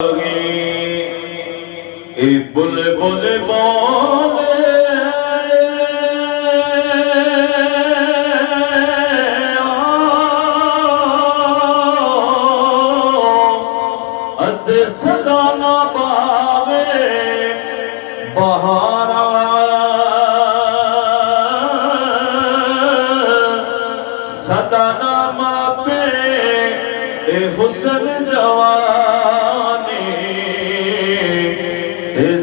बोले बोले बोले अते सदा ना पावे बहारा सदा ना मापे हुसन जवानी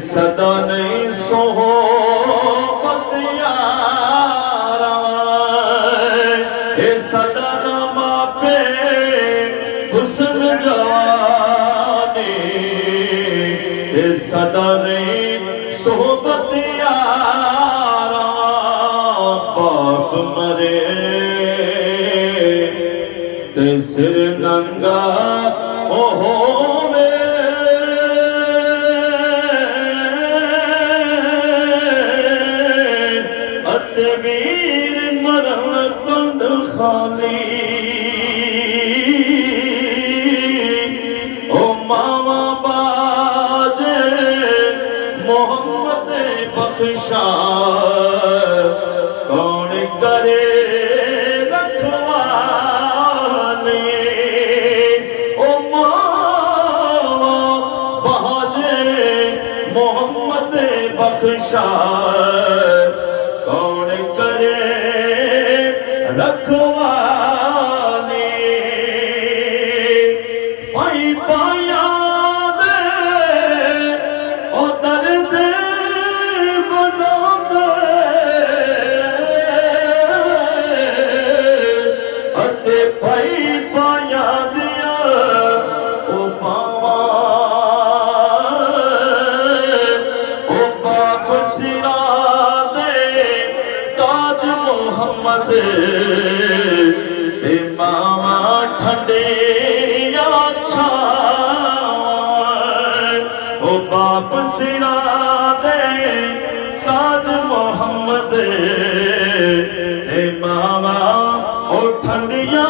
सदा नहीं सोहबत यारा सदा न मापे हुस्न जवानी सदा नहीं सोहबत यारा बाप मरे ते सिर नंगा ओहो वीर मरण कुंड खाली ओ मावा बाजे मोहम्मद बख्शा कौन करे रखवाले ओ मावा बाजे मोहम्मद बख्शा रखवाले पाई पाया दे ओ दर्द बना दे अते पाई पाया दिया ओ पावा ओ बाप सिरा दे ताज मोहम्मद मामा ठंडे ओ बाप सिरा दे ताज मोहम्मद मामा ओ ठंडिया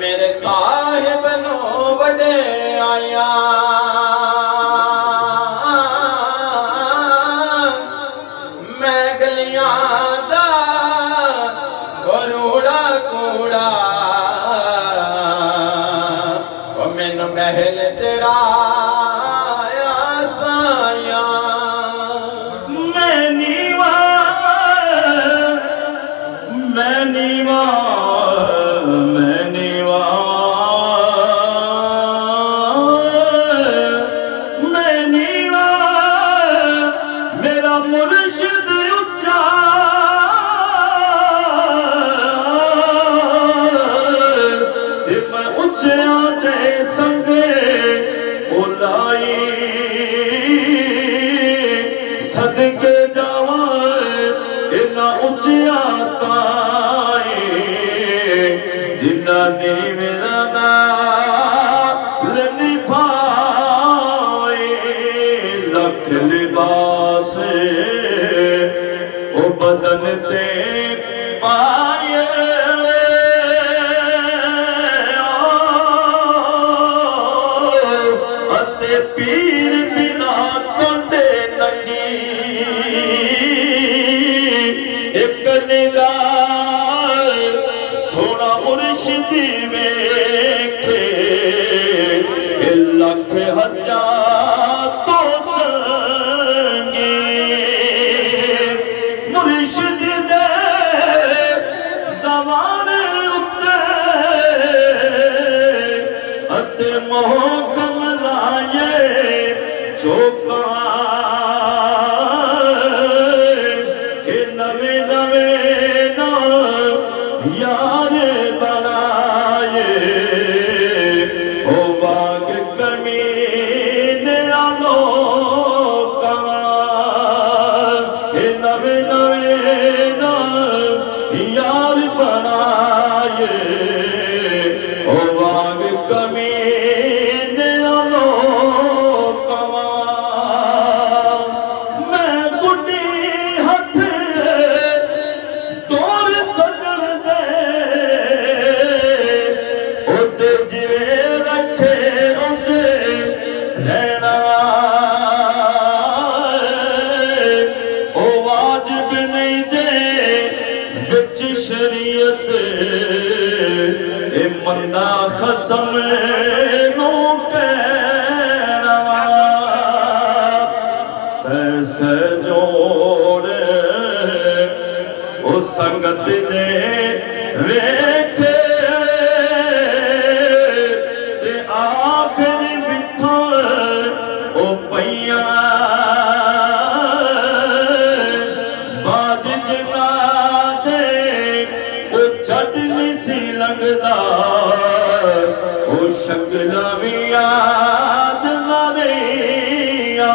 मेरे साहिब नो बड़े आया मैं गलियां दा करोड़ा कूड़ा ओ मैनू महल चढ़ाया साया मैं नीवा मुर्शिद उच्चा मैं उच्चा दे संगे बुलाई सदके जावा इना उच्चा ताए जिन्ना ने मेरा नाम निभाए लख लिबास ओ बदन ते पाए अते पीर बिना कंडे नंगी एक निगाह सोना मुर्शिद वेखे लख हजार तो मुर्शिद दे दवान उत्ते अते मोह कमलाए चौका नवे नवे ना यार बनाए नवे नवे ना यार बनाए ओ वाग कमी ने कमा मैं गुड्डी हथ तोर सजन दे ओते जिवे रखे उते रहना ओ वाजिब नहीं जे विच शरीयत ए मंदा खसम नो कहना सह जोड़ ओ संगत दे वेखे ते आखिरी बिथों ओ पईया बाज जना दे ओ छड़ नहीं सी लंघदा ओ शक्ल भी याद ना रहिया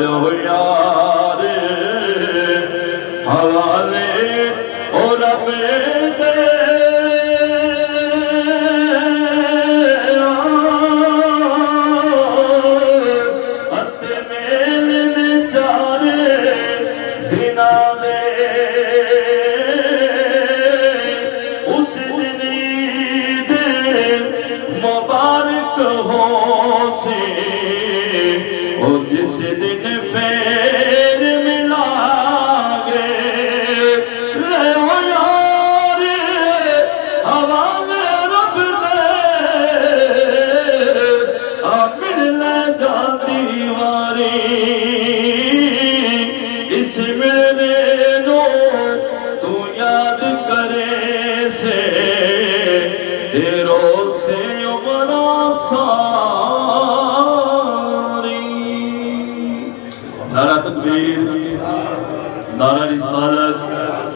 लो यार हवाले ओ रब दे अते मेल ने चारे दिना दे उस दिन ईद मुबारक हो से ओ जिस दिन फेर मिलागे ले ओ यार हवाले रब दे आ मिलने जाती वारी इस मिलने नो तू याद करे से तेरो से उमरा सारी नारा तकबीर नारा रिसालत